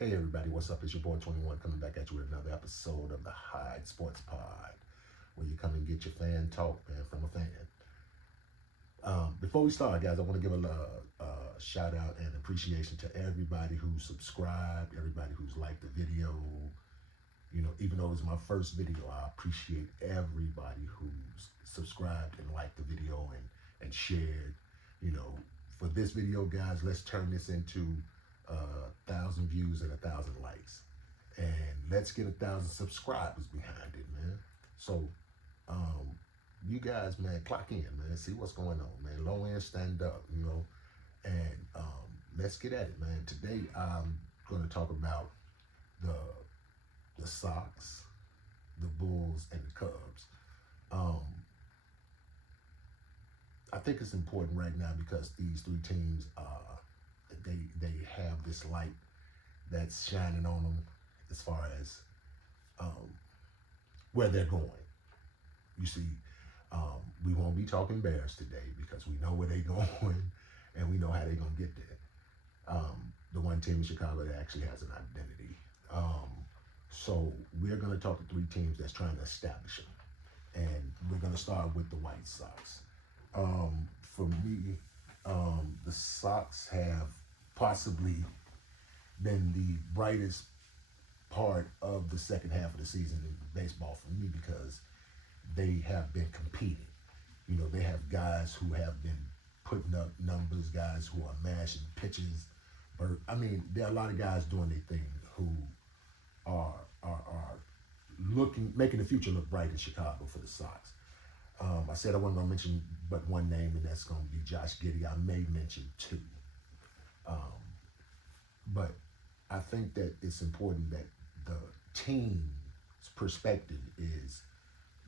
Hey everybody, what's up? It's your boy 21 coming back at you with another episode of the Hyde Sports Pod, where you come and get your fan talk, man, from a fan. Before we start, guys, I want to give a shout out and appreciation to everybody who subscribed, everybody who's liked the video. You know, even though it's my first video, I appreciate everybody who's subscribed and liked the video and shared. You know, for this video, guys, let's turn this into 1,000 views and 1,000 likes, and let's get 1,000 subscribers behind it, man. So, um, you guys, man, clock in, man. See what's going on, man. Low end, stand up, you know, and let's get at it, man. Today, I'm going to talk about the the Sox, the Bulls, and the Cubs. Um, I think it's important right now because these three teams, they have this light that's shining on them as far as um, where they're going. You see, we won't be talking Bears today because we know where they're going and we know how they're going to get there. The one team in Chicago that actually has an identity. So we're going to talk to three teams that's trying to establish them. And we're going to start with the White Sox. For me, the Sox have possibly been the brightest part of the second half of the season in baseball for me because they have been competing. You know, they have guys who have been putting up numbers, guys who are mashing pitches. I mean, there are a lot of guys doing their thing who are looking, making the future look bright in Chicago for the Sox. I said I wasn't going to mention but one name, and that's going to be Josh Giddey. I may mention two. Um, but I think that it's important that the team's perspective is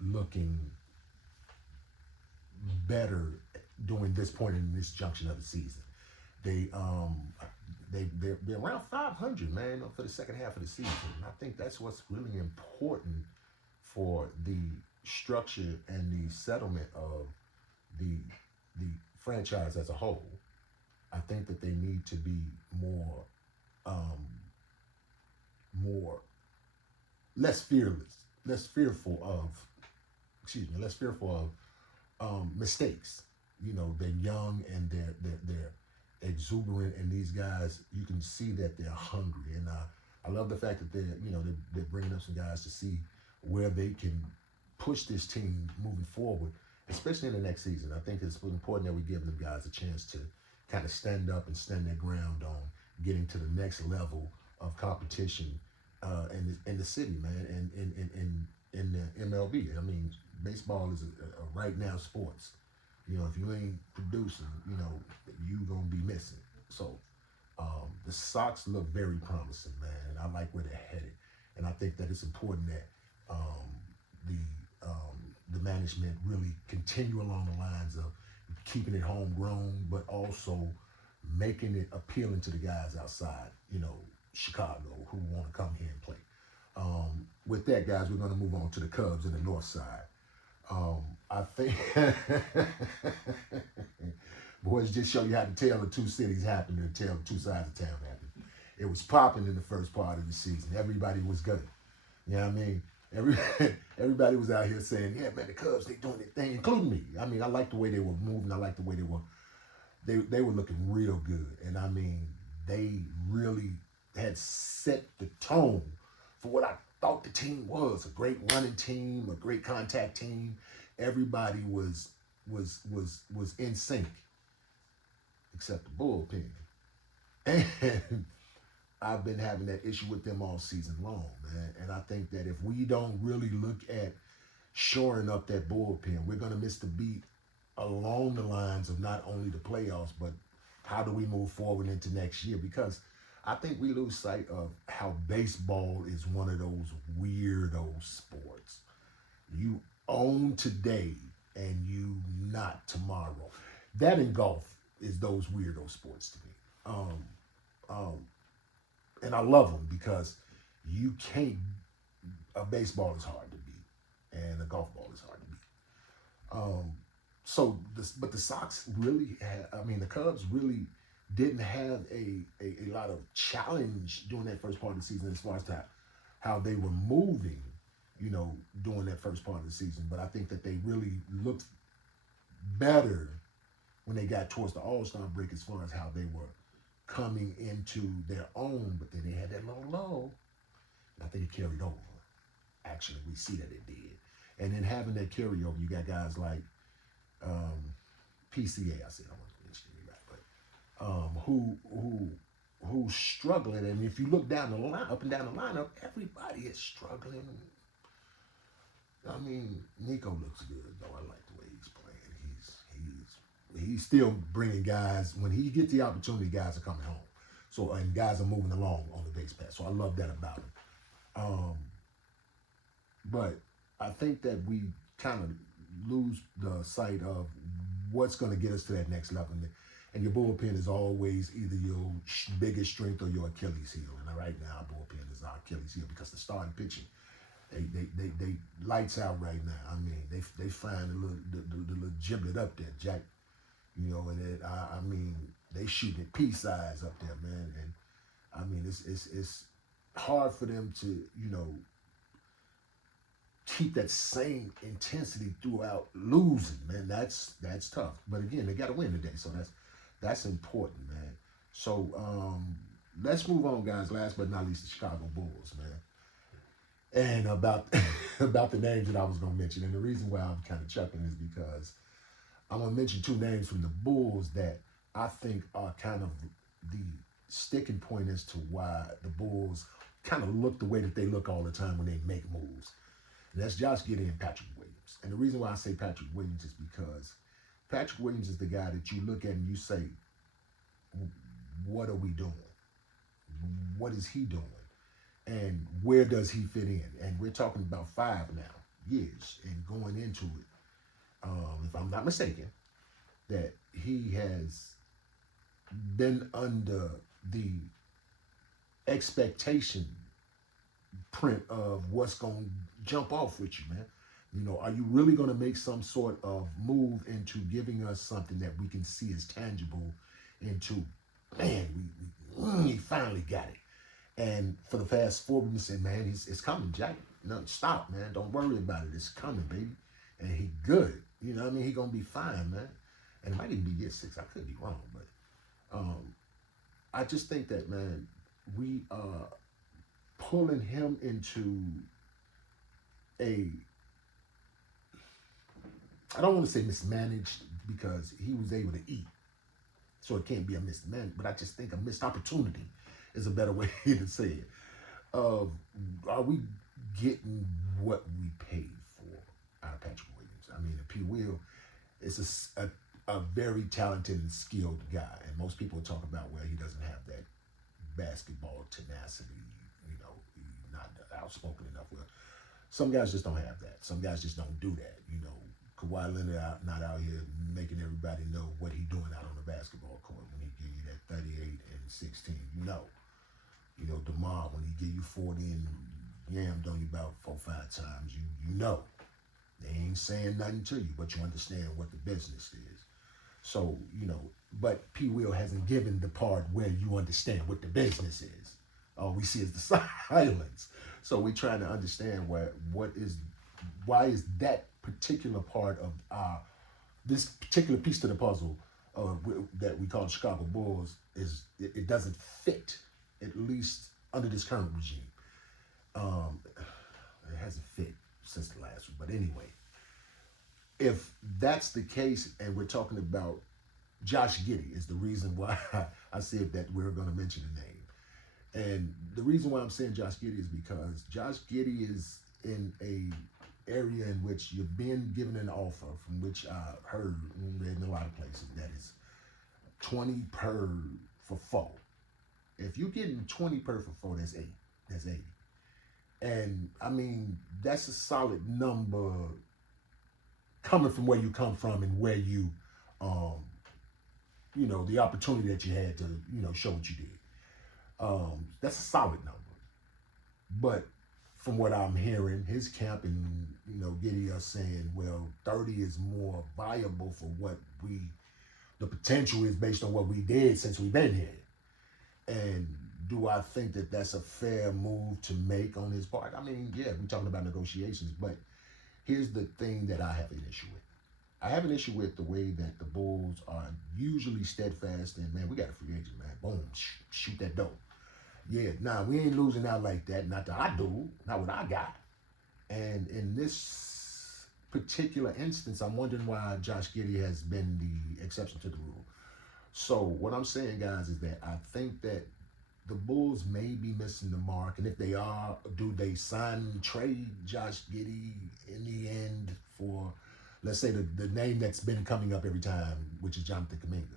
looking better during this point in this junction of the season. They're around 500, man, for the second half of the season. And I think that's what's really important for the structure and the settlement of the the franchise as a whole. I think that they need to be um, more less fearless, less fearful of less fearful of mistakes. You know, they're young and they're exuberant, and these guys, you can see that they're hungry. And I love the fact that they're bringing up some guys to see where they can push this team moving forward, especially in the next season. I think it's important that we give them guys a chance to kind of stand up and stand their ground on getting to the next level of competition in the city, man, and in the MLB. I mean, baseball is a right now sports. You know, if you ain't producing, you know, you gonna be missing. So the Sox look very promising, man, and I like where they're headed. And I think that it's important that the management really continue along the lines of keeping it homegrown, but also making it appealing to the guys outside, you know, Chicago who want to come here and play. With that, guys, we're going to move on to the Cubs in the North Side. I think, boys, just show you how to tell the two cities happen and tell the two sides of town happen. It was popping in the first part of the season. Everybody was good. You know what I mean? Everybody was out here saying, "Yeah, man, the Cubs, they doing their thing," including me. I mean, I like the way they were moving. I like the way they were looking real good. And I mean, they really had set the tone for what I thought the team was. A great running team, a great contact team. Everybody was in sync, except the bullpen. And I've been having that issue with them all season long, man. And I think that if we don't really look at shoring up that bullpen, we're going to miss the beat along the lines of not only the playoffs, but how do we move forward into next year? Because I think we lose sight of how baseball is one of those weirdo sports. You own today and you not tomorrow. That in golf is those weirdo sports to me. And I love them because you can't. A baseball is hard to beat, and a golf ball is hard to beat. But the Sox really, the Cubs really didn't have a lot of challenge during that first part of the season as far as that how they were moving, during that first part of the season. But I think that they really looked better when they got towards the All-Star break as far as how they were coming into their own. But then they had that little lull, and I think it carried over. Actually, we see that it did. And then having that carryover, you got guys like PCA. I said I wasn't mentioning anybody, but who's struggling. And if you look down the line, up and down the lineup, everybody is struggling. I mean, Nico looks good though. I like the way he's playing. He's still bringing guys when he gets the opportunity. Guys are coming home. So and guys are moving along on the base pass. So I love that about him. But I think that we kind of lose the sight of what's going to get us to that next level. And your bullpen is always either your biggest strength or your Achilles heel. And right now, our bullpen is our Achilles heel because the starting pitching, they lights out right now. I mean, they find the little giblet up there, Jack. And I mean, they shooting at pea-size up there, man. And I mean, it's hard for them to keep that same intensity throughout losing, man. That's tough. But again, they got to win today, so that's important, man. So let's move on, guys. Last but not least, the Chicago Bulls, man. And about about the names that I was gonna mention, and the reason why I'm kind of chuckling is because I'm gonna mention two names from the Bulls that I think are kind of the sticking point as to why the Bulls kind of look the way that they look all the time when they make moves. And that's Josh Giddey and Patrick Williams. And the reason why I say Patrick Williams is because Patrick Williams is the guy that you look at and you say, what are we doing? What is he doing? And where does he fit in? And we're talking about 5 years and going into it, if I'm not mistaken, that he has been under the expectation print of what's going to jump off with you, man. Are you really going to make some sort of move into giving us something that we can see as tangible into, man, we finally got it. And for the past 4 weeks, said, man, it's coming, Jack. No, stop, man. Don't worry about it. It's coming, baby. And he good. He going to be fine, man. And it might even be year 6. I could be wrong, but I just think that, man, we are pulling him into I don't want to say mismanaged because he was able to eat. So it can't be a mismanaged, but I just think a missed opportunity is a better way to say it. Are we getting what we paid for out of Patrick Williams? I mean, P. Will is a very talented and skilled guy. And most people talk about, well, he doesn't have that basketball tenacity, he's not outspoken enough. Well, some guys just don't have that. Some guys just don't do that. Kawhi Leonard not out here making everybody know what he's doing out on the basketball court when he give you that 38 and 16. DeMar, when he give you 40 and yammed on you about 4 or 5 times, you know. They ain't saying nothing to you, but you understand what the business is. So, but P. Will hasn't given the part where you understand what the business is. All we see is the silence. So we're trying to understand why is that particular part of this particular piece to the puzzle that we call the Chicago Bulls it doesn't fit, at least under this current regime. It hasn't fit since the last one. But anyway, if that's the case, and we're talking about Josh Giddey is the reason why I said that we're going to mention the name. And the reason why I'm saying Josh Giddey is because Josh Giddey is in a area in which you've been given an offer from which I heard and read in a lot of places that is 20 per for 4. If you're getting 20 per for 4, that's 8. That's 80. And I mean, that's a solid number coming from where you come from and where you, the opportunity that you had to, show what you did. That's a solid number. But from what I'm hearing, his camp and, Giddey are saying, well, 30 is more viable for what we The potential is based on what we did since we've been here. And do I think that that's a fair move to make on his part? I mean, yeah, we're talking about negotiations, but here's the thing that I have an issue with. I have an issue with the way that the Bulls are usually steadfast and, man, we got a free agent, man. Boom, shoot that dope. Yeah, nah, we ain't losing out like that. Not that I do, not what I got. And in this particular instance, I'm wondering why Josh Giddey has been the exception to the rule. So what I'm saying, guys, is that I think that the Bulls may be missing the mark, and if they are, do they sign and trade Josh Giddey in the end for, let's say, the name that's been coming up every time, which is Jonathan Kuminga?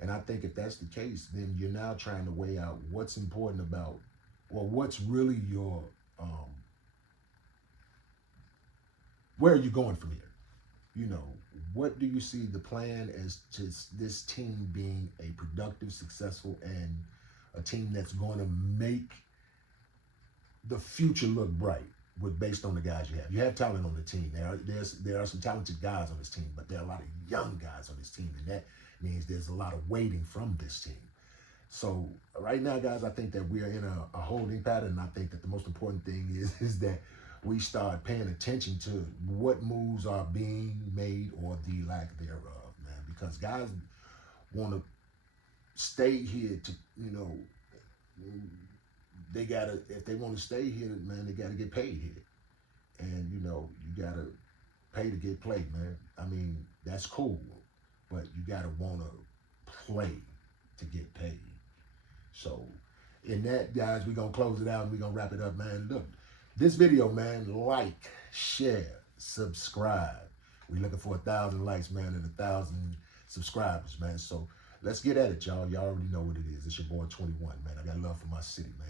And I think if that's the case, then you're now trying to weigh out what's important about, well, what's really your, where are you going from here? You know, what do you see the plan as to this team being a productive, successful, and a team that's going to make the future look bright with based on the guys you have? You have talent on the team. There are some talented guys on this team, but there are a lot of young guys on this team, and that means there's a lot of waiting from this team. So right now, guys, I think that we are in a holding pattern. And I think that the most important thing is that we start paying attention to what moves are being made or the lack thereof, man. Because guys want to stay here to, they gotta, if they want to stay here, man, they gotta get paid here. And, you gotta pay to get played, man. I mean, that's cool, but you gotta want to play to get paid. So in that, guys, we're going to close it out and we're going to wrap it up, man. Look, this video, man, like, share, subscribe. We're looking for 1,000 likes, man, and 1,000 subscribers, man. So let's get at it, y'all. Y'all already know what it is. It's your boy 21, man. I got love for my city, man.